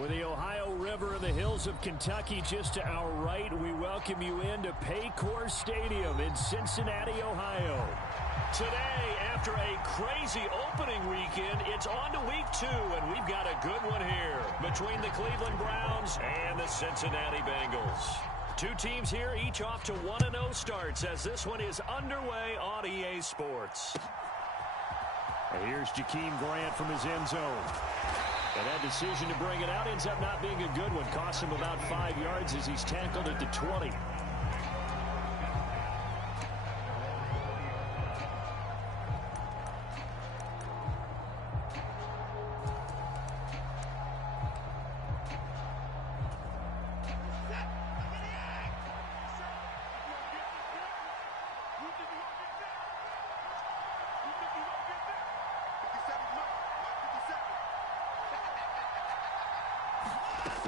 With the Ohio River and the hills of Kentucky just to our right, we welcome you into Paycor Stadium in Cincinnati, Ohio. Today, after a crazy opening weekend, it's on to week 2, and we've got a good one here between the Cleveland Browns and the Cincinnati Bengals. Two teams here, each off to 1-0 starts as this one is underway on EA Sports. And here's Jakeem Grant from his end zone. And that decision to bring it out ends up not being a good one. Costs him about 5 yards as he's tackled at the 20.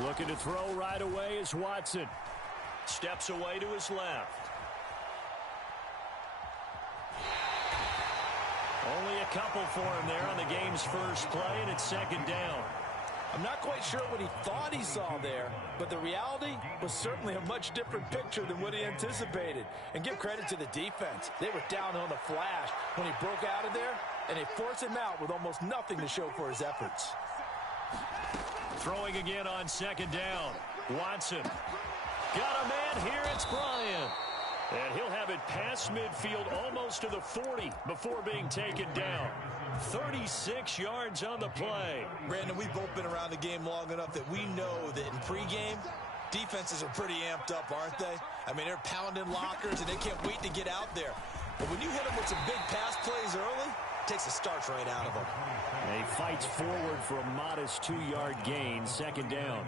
Looking to throw right away is Watson. Steps away to his left. Only a couple for him there on the game's first play, and it's second down. I'm not quite sure what he thought he saw there, but the reality was certainly a much different picture than what he anticipated. And give credit to the defense. They were down on the flash when he broke out of there, and they forced him out with almost nothing to show for his efforts. Throwing again on second down. Watson. Got a man here. It's Bryant. And he'll have it past midfield almost to the 40 before being taken down. 36 yards on the play. Brandon, we've both been around the game long enough that we know that in pregame, defenses are pretty amped up, aren't they? I mean, they're pounding lockers, and they can't wait to get out there. But when you hit them with some big pass plays early, it takes the starch right out of them. He fights forward for a modest 2-yard gain, second down.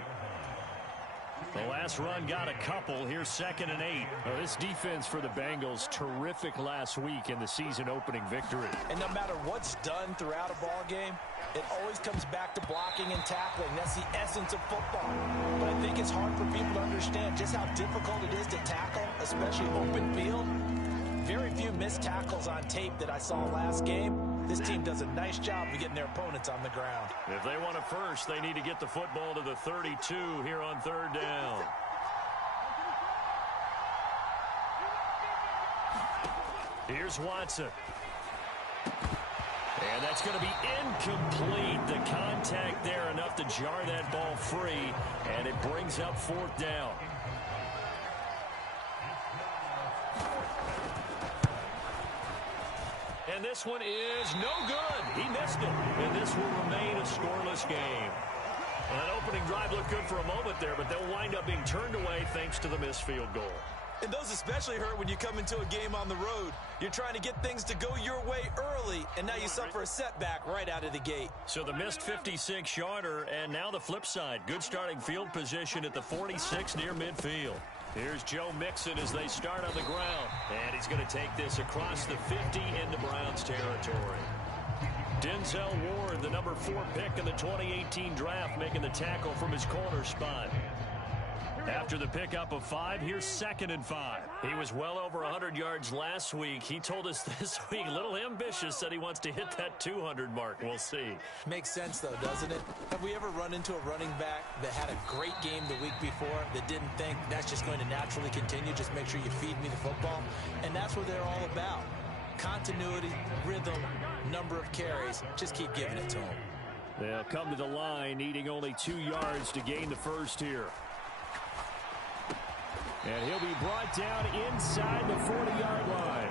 The last run got a couple. Here's 2nd and 8. Well, this defense for the Bengals, terrific last week in the season-opening victory. And no matter what's done throughout a ball game, it always comes back to blocking and tackling. That's the essence of football. But I think it's hard for people to understand just how difficult it is to tackle, especially open field. Very few missed tackles on tape that I saw last game. This team does a nice job of getting their opponents on the ground. If they want it first, they need to get the football to the 32 here on third down. Here's Watson. And that's going to be incomplete. The contact there enough to jar that ball free, and it brings up 4th down. And this one is no good. He missed it. And this will remain a scoreless game. Well, that opening drive looked good for a moment there, but they'll wind up being turned away thanks to the missed field goal. And those especially hurt when you come into a game on the road. You're trying to get things to go your way early, and now you suffer a setback right out of the gate. So the missed 56-yarder, and now the flip side. Good starting field position at the 46 near midfield. Here's Joe Mixon as they start on the ground. And he's going to take this across the 50 into Browns territory. Denzel Ward, the number 4 pick in the 2018 draft, making the tackle from his corner spot. After the pickup of 5, here's 2nd and 5. He was well over 100 yards last week. He told us this week, a little ambitious, said he wants to hit that 200 mark. We'll see. Makes sense, though, doesn't it? Have we ever run into a running back that had a great game the week before that didn't think that's just going to naturally continue? Just make sure you feed me the football. And that's what they're all about. Continuity, rhythm, number of carries. Just keep giving it to them. They'll come to the line, needing only 2 yards to gain the first here. And he'll be brought down inside the 40-yard line.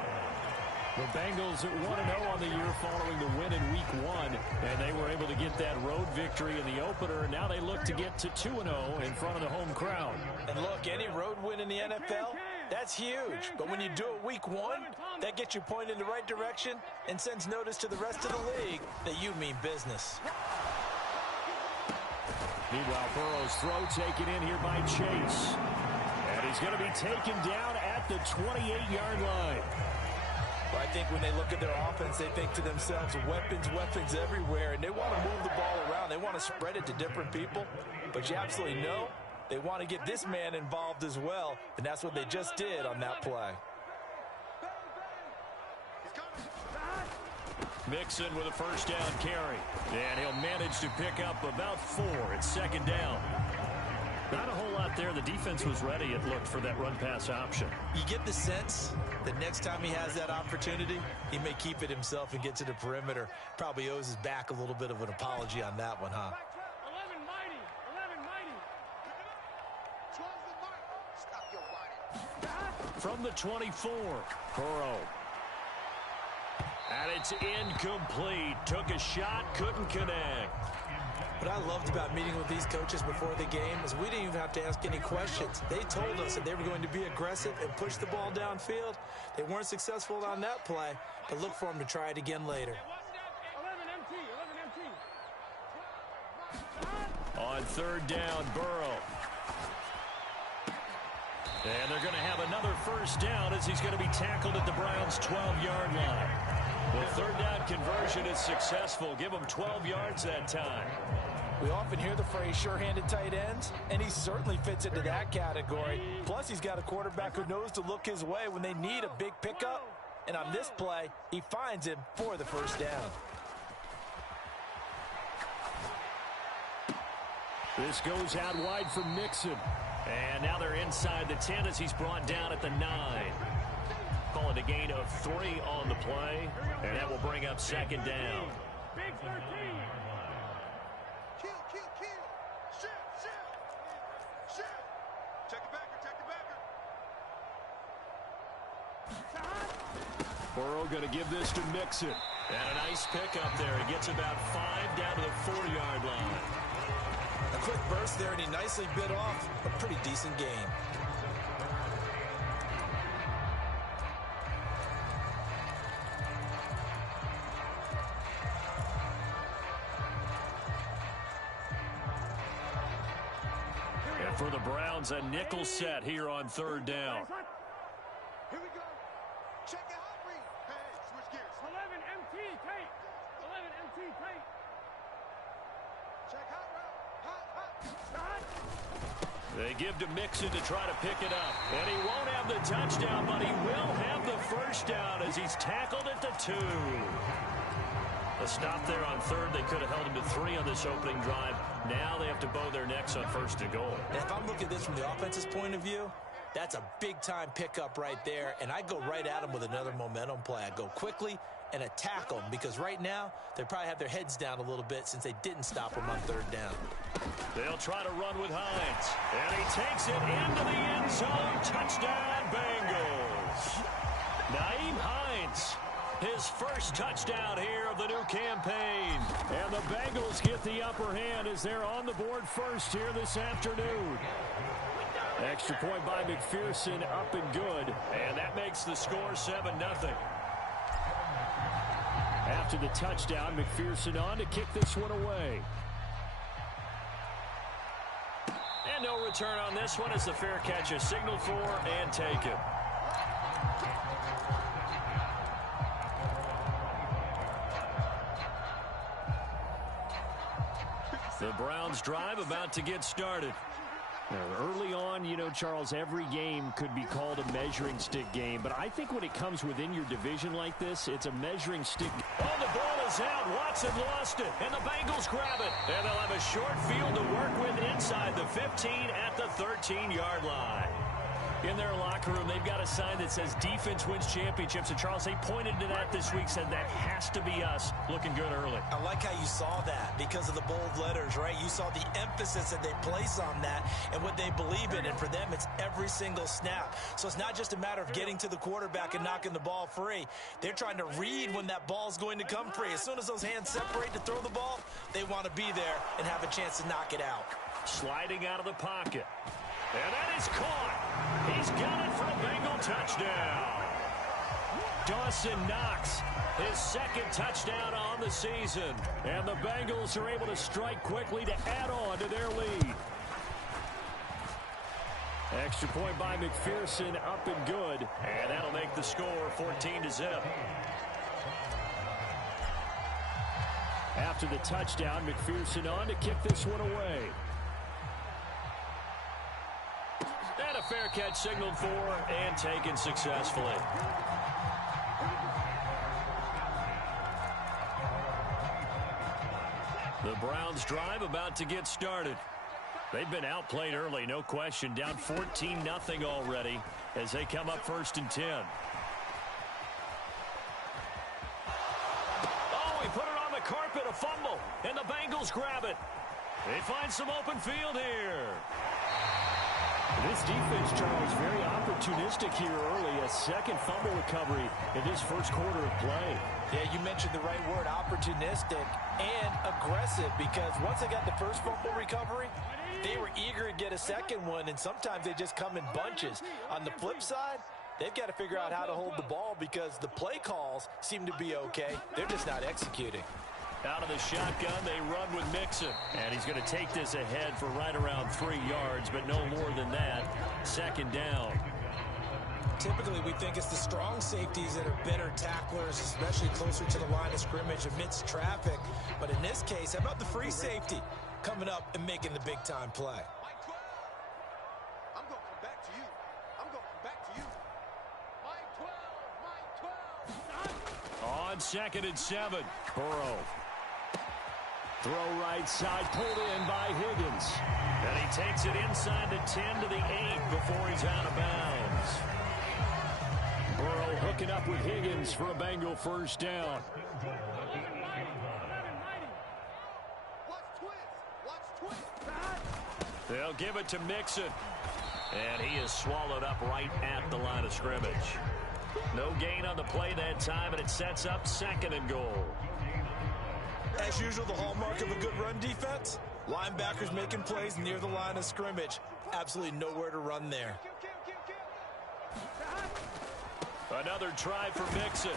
The Bengals at 1-0 on the year following the win in Week 1. And they were able to get that road victory in the opener. And now they look to get to 2-0 in front of the home crowd. And look, any road win in the NFL, that's huge. But when you do it Week 1, that gets you pointed in the right direction and sends notice to the rest of the league that you mean business. Meanwhile, Burrow's throw taken in here by Chase. And he's going to be taken down at the 28-yard line. Well, I think when they look at their offense, they think to themselves, weapons, weapons everywhere, and they want to move the ball around. They want to spread it to different people. But you absolutely know they want to get this man involved as well, and that's what they just did on that play. Mixon with a first down carry. And he'll manage to pick up about 4. It's second down. Not a whole lot there. The defense was ready, it looked, for that run-pass option. You get the sense that next time he has that opportunity, he may keep it himself and get to the perimeter. Probably owes his back a little bit of an apology on that one, huh? 11 mighty. 11 mighty. 12 the mark. Stop your whining. From the 24, Burrow. And it's incomplete. Took a shot, couldn't connect. What I loved about meeting with these coaches before the game is we didn't even have to ask any questions. They told us that they were going to be aggressive and push the ball downfield. They weren't successful on that play, but look for them to try it again later. 11 MT. On third down, Burrow. And they're going to have another first down as he's going to be tackled at the Browns' 12-yard line. The third down conversion is successful. Give him 12 yards that time. We often hear the phrase sure-handed tight ends, and he certainly fits into that category. Plus, he's got a quarterback who knows to look his way when they need a big pickup. And on this play, he finds him for the first down. This goes out wide for Mixon. And now they're inside the 10 as he's brought down at the 9. Call it a gain of 3 on the play, and that will bring up second down. Big 13. Kill. Shoot. Check the backer. Burrow going to give this to Mixon. And a nice pickup there. He gets about 5 down to the 4-yard line. A quick burst there, and he nicely bit off a pretty decent game. And for the Browns, a nickel set here on third down. Here we go. Check it out, read. Hey, switch gears. 11 MT tape. 11 MT tape. Check hot route. Shot. They give to Mixon to try to pick it up. And he won't have the touchdown, but he will have the first down as he's tackled at the 2. A stop there on third. They could have held him to 3 on this opening drive. Now they have to bow their necks on first and goal. And if I'm looking at this from the offense's point of view, that's a big-time pickup right there, and I go right at him with another momentum play. I go quickly and attack them because right now they probably have their heads down a little bit since they didn't stop him on third down. They'll try to run with Hines. And he takes it into the end zone. Touchdown, Bengals. Nyheim Hines, his first touchdown here of the new campaign. And the Bengals get the upper hand as they're on the board first here this afternoon. Extra point by McPherson, up and good. And that makes the score 7-0. After the touchdown, McPherson on to kick this one away. And no return on this one as the fair catch is signaled for and taken. The Browns drive about to get started. Now, early on, you know, Charles, every game could be called a measuring stick game. But I think when it comes within your division like this, it's a measuring stick. Oh, the ball is out. Watson lost it. And the Bengals grab it. And they'll have a short field to work with inside the 15 at the 13-yard line. In their locker room, they've got a sign that says defense wins championships. And, Charles, they pointed to that this week, said that has to be us. Looking good early. I like how you saw that because of the bold letters, right? You saw the emphasis that they place on that and what they believe in. And for them, it's every single snap. So it's not just a matter of getting to the quarterback and knocking the ball free. They're trying to read when that ball's going to come free. As soon as those hands separate to throw the ball, they want to be there and have a chance to knock it out. Sliding out of the pocket. And that is caught. He's got it for a Bengal touchdown. Dawson Knox, his second touchdown on the season. And the Bengals are able to strike quickly to add on to their lead. Extra point by McPherson, up and good. And that'll make the score 14-0. After the touchdown, McPherson on to kick this one away. And a fair catch signaled for and taken successfully. The Browns drive about to get started. They've been outplayed early, no question. Down 14-0 already as they come up 1st and 10. Oh, he put it on the carpet, a fumble, and the Bengals grab it. They find some open field here. This defense, Charles, very opportunistic here early. A second fumble recovery in this first quarter of play. Yeah, you mentioned the right word, opportunistic and aggressive, because once they got the first fumble recovery, they were eager to get a second one, and sometimes they just come in bunches. On the flip side, they've got to figure out how to hold the ball because the play calls seem to be okay. They're just not executing. Out of the shotgun, they run with Mixon. And he's going to take this ahead for right around 3 yards, but no more than that. 2nd down. Typically, we think it's the strong safeties that are better tacklers, especially closer to the line of scrimmage amidst traffic. But in this case, how about the free safety coming up and making the big-time play? I'm going to come back to you. I'm going to come back to you. Mike 12. On 2nd and 7, Burrow. Throw right side, pulled in by Higgins. And he takes it inside the 10 to the 8 before he's out of bounds. Burrow hooking up with Higgins for a Bengal 1st down. They'll give it to Mixon. And he is swallowed up right at the line of scrimmage. No gain on the play that time, and it sets up 2nd and goal. As usual, the hallmark of a good run defense, linebackers making plays near the line of scrimmage. Absolutely nowhere to run there. Another try for Mixon.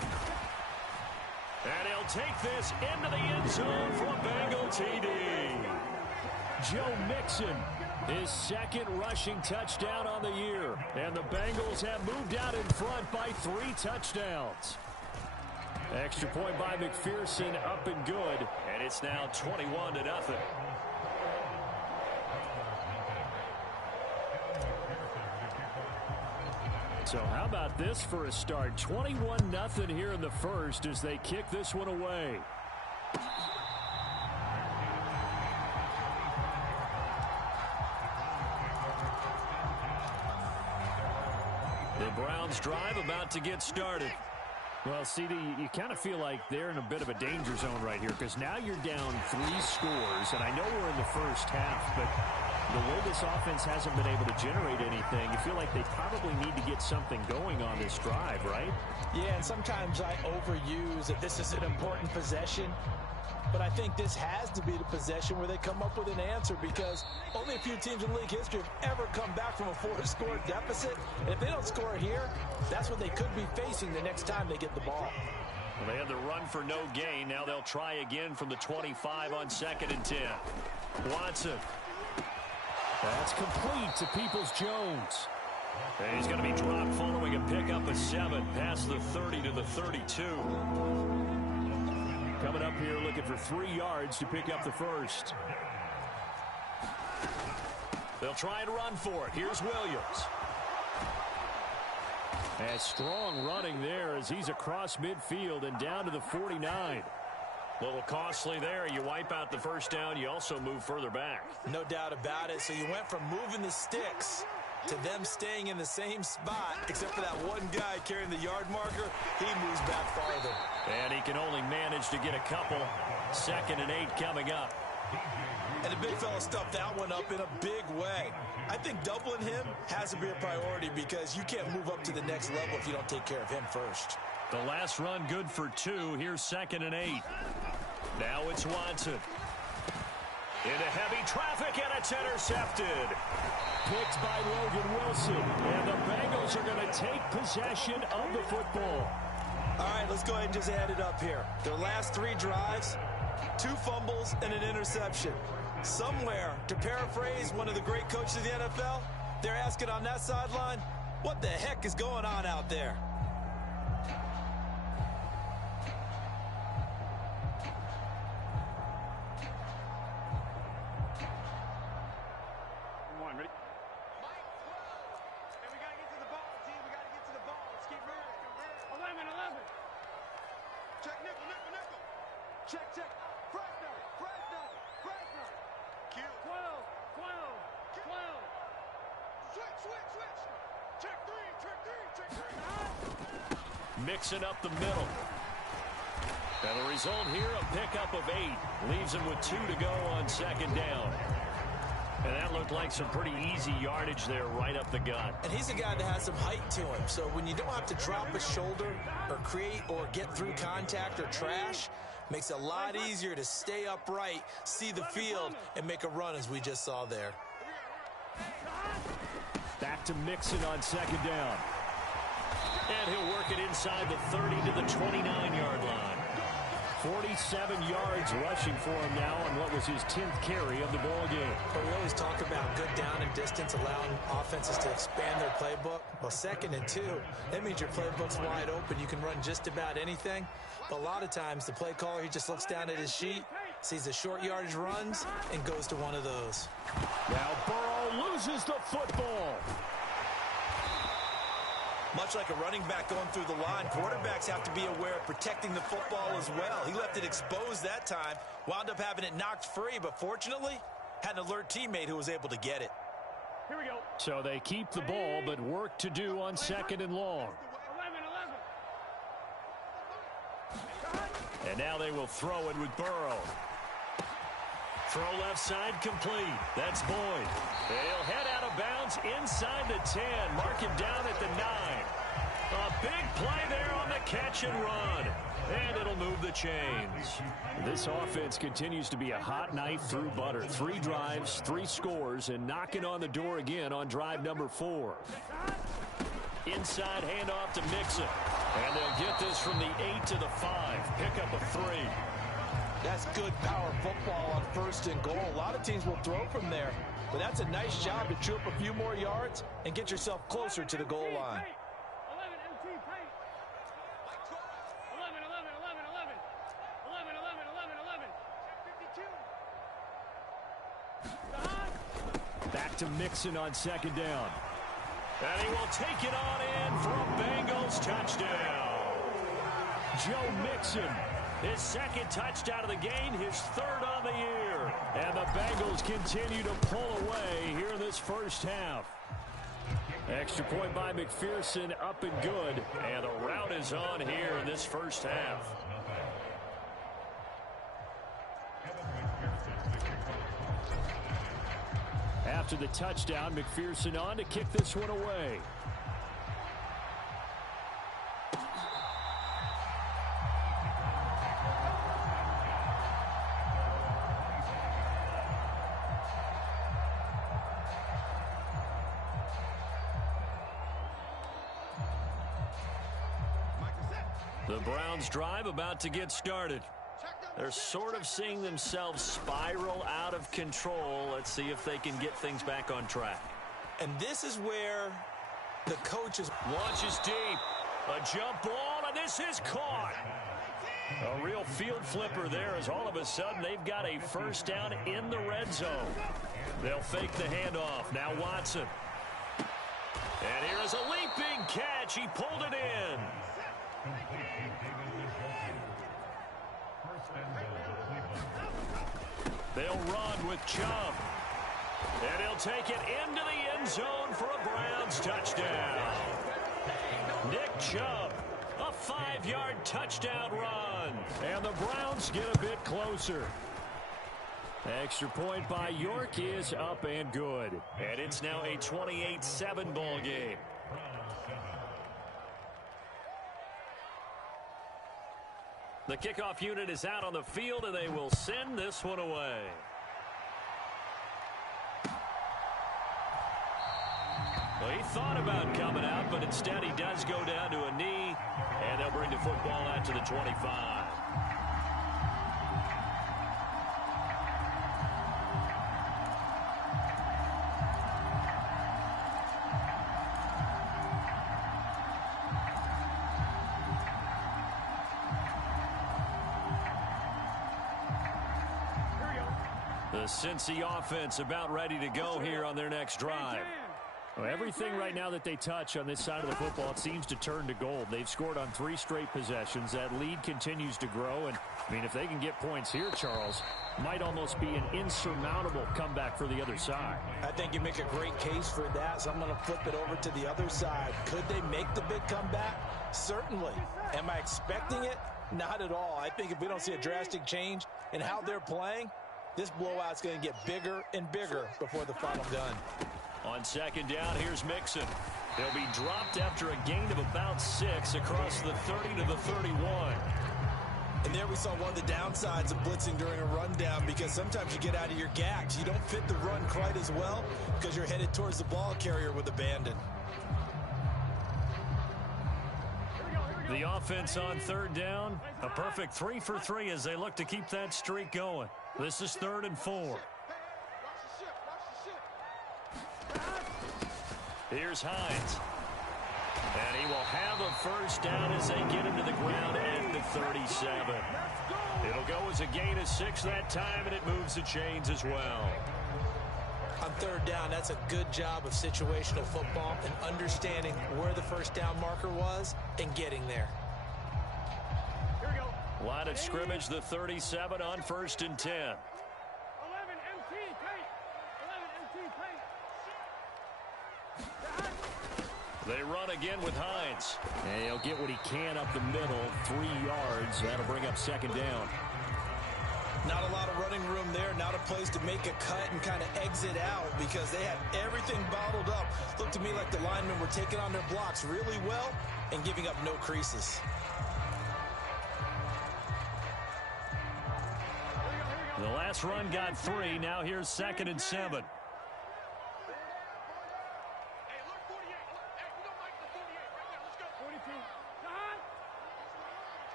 And he'll take this into the end zone for a Bengal TD. Joe Mixon, his 2nd rushing touchdown on the year. And the Bengals have moved out in front by 3 touchdowns. Extra point by McPherson, up and good. And it's now 21-0. So how about this for a start? 21-0 here in the first as they kick this one away. The Browns drive about to get started. Well, CD, you kind of feel like they're in a bit of a danger zone right here because now you're down 3 scores, and I know we're in the first half, but the way this offense hasn't been able to generate anything, you feel like they probably need to get something going on this drive, right? Yeah, and sometimes I overuse that this is an important possession, but I think this has to be the possession where they come up with an answer because only a few teams in league history have ever come back from a 4-score deficit. And if they don't score here, that's what they could be facing the next time they get the ball. Well, they had the run for no gain. Now they'll try again from the 25 on 2nd and 10. Watson. That's complete to Peoples-Jones. And he's going to be dropped following a pickup of 7 past the 30 to the 32. Coming up here looking for 3 yards to pick up the first. They'll try and run for it. Here's Williams. And strong running there as he's across midfield and down to the 49. A little costly there. You wipe out the first down. You also move further back. No doubt about it. So you went from moving the sticks to them staying in the same spot, except for that one guy carrying the yard marker. He moves back farther. And he can only manage to get a couple. 2nd and 8 coming up. And the big fella stuffed that one up in a big way. I think doubling him has to be a priority because you can't move up to the next level if you don't take care of him first. The last run good for 2. Here's 2nd and 8. Now it's Watson. Into heavy traffic, and it's intercepted. Picked by Logan Wilson. And the Bengals are going to take possession of the football. All right, let's go ahead and just add it up here. Their last 3 drives, 2 fumbles and an interception. Somewhere, to paraphrase one of the great coaches of the NFL, they're asking on that sideline, what the heck is going on out there? Check, nickel. Check. Fresno. Check three. Mixing up the middle. And the result here, a pickup of 8. Leaves him with 2 to go on second down. And that looked like some pretty easy yardage there right up the gut. And he's a guy that has some height to him. So when you don't have to drop a shoulder or create or get through contact or trash, makes it a lot easier to stay upright, see the field, and make a run as we just saw there. Back to Mixon on second down. And he'll work it inside the 30 to the 29-yard line. 47 yards rushing for him now on what was his 10th carry of the ball game. But we always talk about good down and distance, allowing offenses to expand their playbook. Well, 2nd and 2, that means your playbook's wide open. You can run just about anything. But a lot of times the play caller, he just looks down at his sheet, sees the short yardage runs, and goes to one of those. Now Burrow loses the football. Much like a running back going through the line, quarterbacks have to be aware of protecting the football as well. He left it exposed that time, wound up having it knocked free, but fortunately, had an alert teammate who was able to get it. Here we go. So they keep the ball, but work to do on 2nd and long. 11. And now they will throw it with Burrow. Throw left side complete. That's Boyd. He'll head out of bounds inside the 10. Mark him down at the 9. A big play there on the catch and run. And it'll move the chains. This offense continues to be a hot knife through butter. 3 drives, 3 scores, and knocking on the door again on drive number 4. Inside handoff to Mixon. And they'll get this from the 8 to the 5. Pickup of 3. That's good power football on 1st and goal. A lot of teams will throw from there, but that's a nice job to chew up a few more yards and get yourself closer to the goal line. 52. Back to Mixon on 2nd down. And he will take it on in for a Bengals touchdown. Joe Mixon, his 2nd touchdown of the game, his 3rd on the year. And the Bengals continue to pull away here in this first half. Extra point by McPherson, up and good. And the rout is on here in this first half. After the touchdown, McPherson on to kick this one away. The Browns drive about to get started. They're sort of seeing themselves spiral out of control. Let's see if they can get things back on track. And this is where the coaches launches deep. A jump ball, and this is caught. A real field flipper there as all of a sudden they've got a first down in the red zone. They'll fake the handoff. Now Watson. And here is a leaping catch. He pulled it in. They'll run with Chubb. And he'll take it into the end zone for a Browns touchdown. Nick Chubb, a 5-yard touchdown run. And the Browns get a bit closer. Extra point by York is up and good. And it's now a 28-7 ball game. The kickoff unit is out on the field, and they will send this one away. Well, he thought about coming out, but instead he does go down to a knee, and they'll bring the football out to the 25. The Cincy offense about ready to go here on their next drive. Well, everything right now that they touch on this side of the football, it seems to turn to gold. They've scored on 3 straight possessions. That lead continues to grow. And, I mean, if they can get points here, Charles, might almost be an insurmountable comeback for the other side. I think you make a great case for that, so I'm going to flip it over to the other side. Could they make the big comeback? Certainly. Am I expecting it? Not at all. I think if we don't see a drastic change in how they're playing, this blowout's going to get bigger and bigger before the final gun. On second down, here's Mixon. He'll be dropped after a gain of about 6 across the 30 to the 31. And there we saw one of the downsides of blitzing during a rundown, because sometimes you get out of your gaps. You don't fit the run quite as well because you're headed towards the ball carrier with abandon. The offense on third down, a perfect 3 for 3 as they look to keep that streak going. This is 3rd and 4. Here's Hines. And he will have a first down as they get him to the ground at the 37. It'll go as a gain of 6 that time, and it moves the chains as well. On third down, that's a good job of situational football and understanding where the first down marker was and getting there. Here we go. Line of scrimmage, the 37 on 1st and 10. 11 MT paint. 11 MT paint. They run again with Hines. And he'll get what he can up the middle, 3 yards. That'll bring up second down. Not a lot of running room there, not a place to make a cut and kind of exit out because they had everything bottled up. Looked to me like the linemen were taking on their blocks really well and giving up no creases. The last run got 3. Now here's 2nd and 7.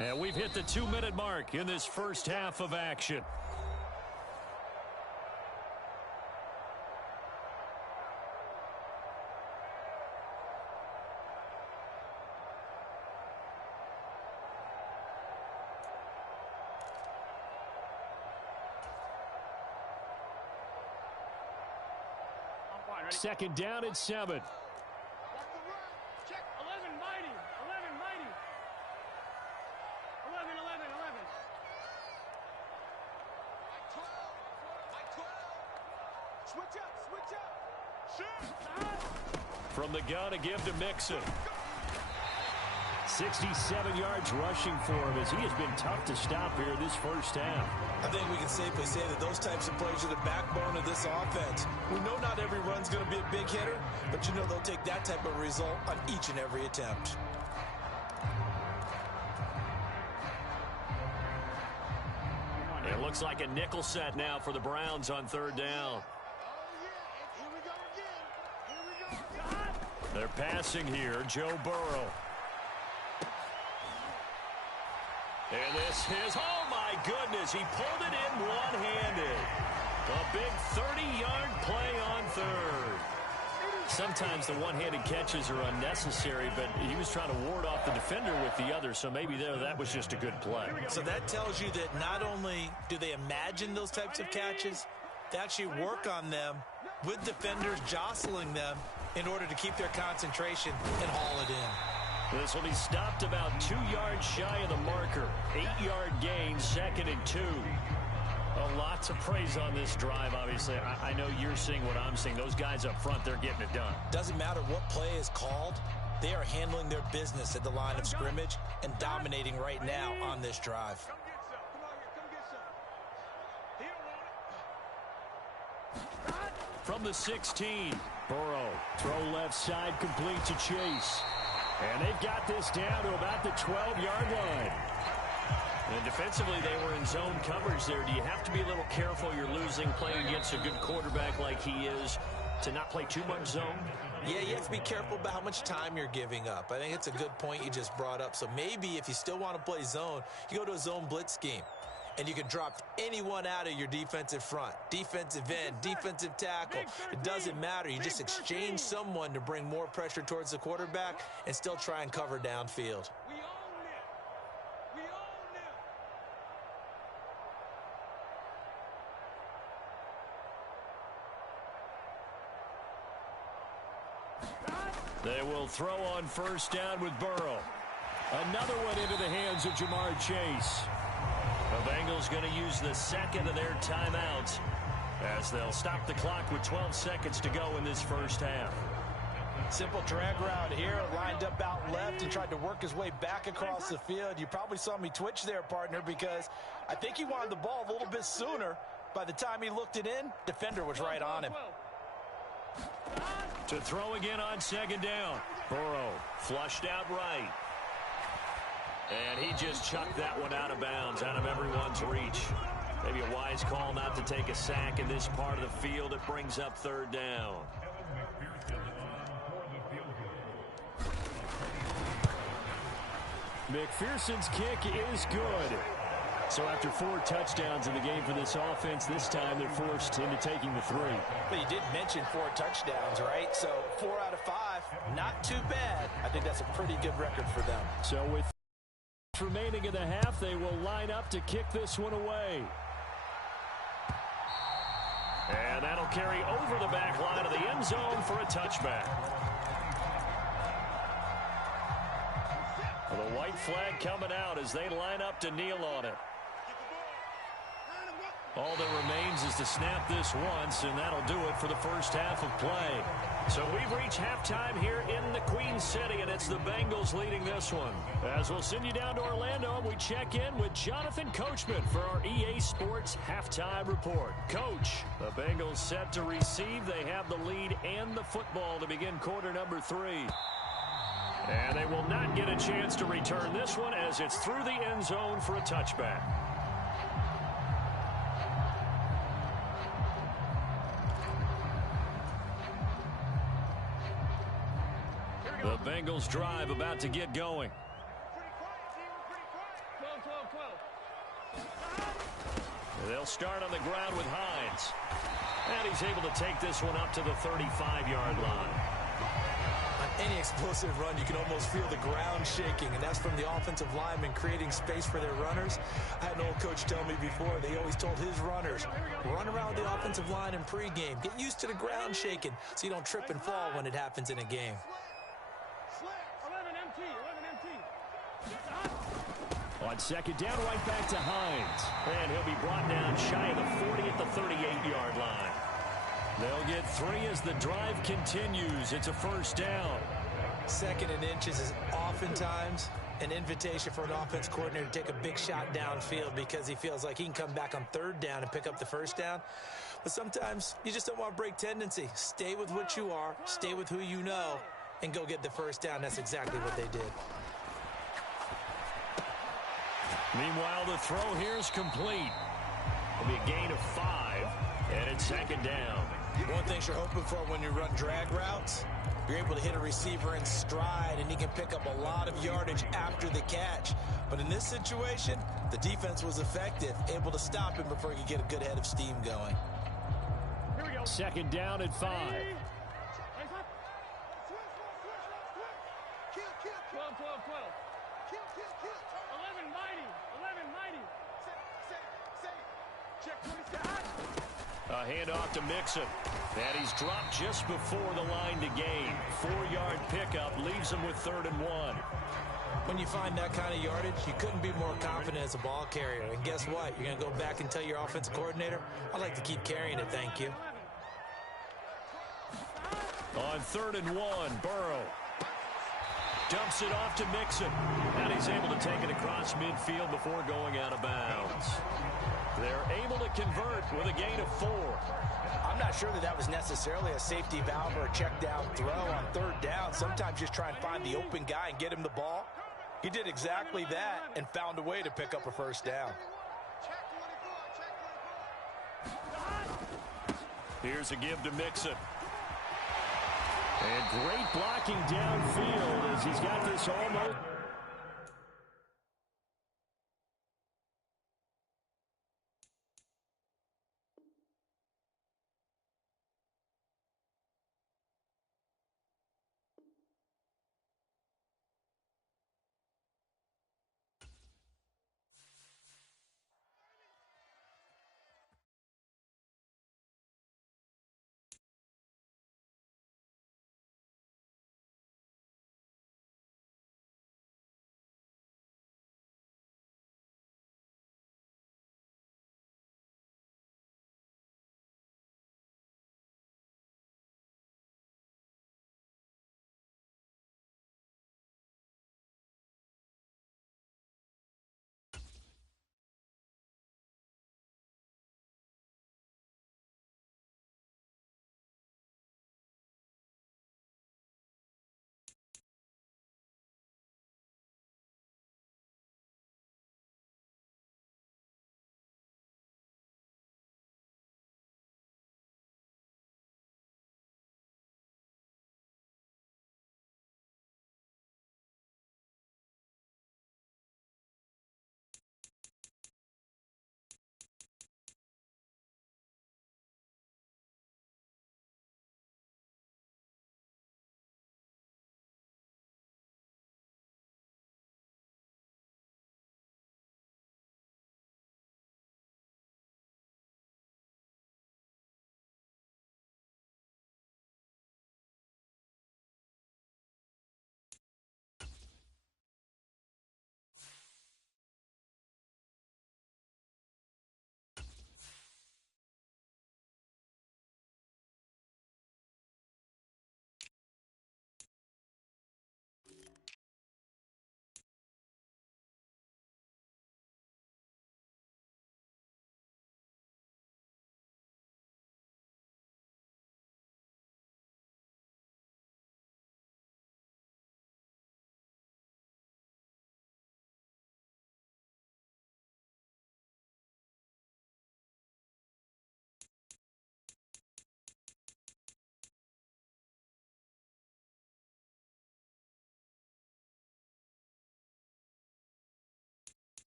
And we've hit the 2-minute mark in this first half of action. Second down at 7. Check 11 mighty. 11 mighty. 11, 11, 11. Switch up, switch up. From the gun, a give to Mixon. 67 yards rushing for him as he has been tough to stop here this first half. I think we can safely say that those types of plays are the backbone of this offense. We know not every run's going to be a big hitter, but you know they'll take that type of result on each and every attempt. It looks like a nickel set now for the Browns on third down. They're passing here, Joe Burrow. And this is, oh my goodness, he pulled it in one-handed. A big 30-yard play on third. Sometimes the one-handed catches are unnecessary, but he was trying to ward off the defender with the other, so maybe that was just a good play. So that tells you that not only do they imagine those types of catches, they actually work on them with defenders jostling them in order to keep their concentration and haul it in. This will be stopped about 2 yards shy of the marker. 8-yard gain, 2nd and 2. A lot to praise on this drive, obviously. I know you're seeing what I'm seeing. Those guys up front, they're getting it done. Doesn't matter what play is called. They are handling their business at the line of scrimmage and dominating right now on this drive. Come get some. Come on here. Come get some. He don't want it. From the 16, Burrow, throw left side, complete to Chase. And they've got this down to about the 12-yard line. And defensively, they were in zone coverage there. Do you have to be a little careful? You're losing, playing against a good quarterback like he is, to not play too much zone? Yeah, you have to be careful about how much time you're giving up. I think it's a good point you just brought up. So maybe if you still want to play zone, you go to a zone blitz scheme. And you can drop anyone out of your defensive front, defensive end, defensive tackle. It doesn't matter. You just exchange someone to bring more pressure towards the quarterback and still try and cover downfield. We own it. We own it. They will throw on first down with Burrow. Another one into the hands of Jamar Chase. The Bengals going to use the second of their timeouts as they'll stop the clock with 12 seconds to go in this first half. Simple drag route here, lined up out left and tried to work his way back across the field. You probably saw me twitch there, partner, because I think he wanted the ball a little bit sooner. By the time he looked it in, defender was right on him. To throw again on second down. Burrow flushed out right. And he just chucked that one out of bounds, out of everyone's reach. Maybe a wise call not to take a sack in this part of the field. It brings up third down. McPherson's kick is good. So after 4 touchdowns in the game for this offense, this time they're forced into taking the 3. But you did mention 4 touchdowns, right? So 4 out of 5, not too bad. I think that's a pretty good record for them. So with remaining in the half, they will line up to kick this one away. And that'll carry over the back line of the end zone for a touchback. Well, the white flag coming out as they line up to kneel on it. All that remains is to snap this once, and that'll do it for the first half of play. So we've reached halftime here in the Queen City, and it's the Bengals leading this one. As we'll send you down to Orlando, and we check in with Jonathan Coachman for our EA Sports Halftime Report. Coach, the Bengals set to receive. They have the lead and the football to begin quarter number 3. And they will not get a chance to return this one as it's through the end zone for a touchback. The Bengals drive about to get going. 12. They'll start on the ground with Hines. And he's able to take this one up to the 35-yard line. On any explosive run, you can almost feel the ground shaking, and that's from the offensive linemen creating space for their runners. I had an old coach tell me before, they always told his runners, run around the offensive line in pregame. Get used to the ground shaking so you don't trip and fall when it happens in a game. On second down, right back to Hines. And he'll be brought down shy of the 40 at the 38-yard line. They'll get 3 as the drive continues. It's a first down. 2nd and inches is oftentimes an invitation for an offense coordinator to take a big shot downfield because he feels like he can come back on 3rd down and pick up the first down. But sometimes you just don't want to break tendency. Stay with what you are, stay with who you know, and go get the first down. That's exactly what they did. Meanwhile, the throw here is complete. It'll be a gain of 5, and it's 2nd down. One thing you're hoping for when you run drag routes, you're able to hit a receiver in stride, and he can pick up a lot of yardage after the catch. But in this situation, the defense was effective, able to stop him before he could get a good head of steam going. Here we go. 2nd down at 5. 12. Kill. 11 mighty. Check 27. A handoff to Mixon. And he's dropped just before the line to gain. 4-yard pickup leaves him with 3rd and 1. When you find that kind of yardage, you couldn't be more confident as a ball carrier. And guess what? You're going to go back and tell your offensive coordinator, I'd like to keep carrying it, thank you. On 3rd and 1, Burrow dumps it off to Mixon. And he's able to take it across midfield before going out of bounds. They're able to convert with a gain of 4. I'm not sure that was necessarily a safety valve or a check down throw on 3rd down. Sometimes just try and find the open guy and get him the ball. He did exactly that and found a way to pick up a first down. Here's a give to Mixon. And great blocking downfield as he's got this almost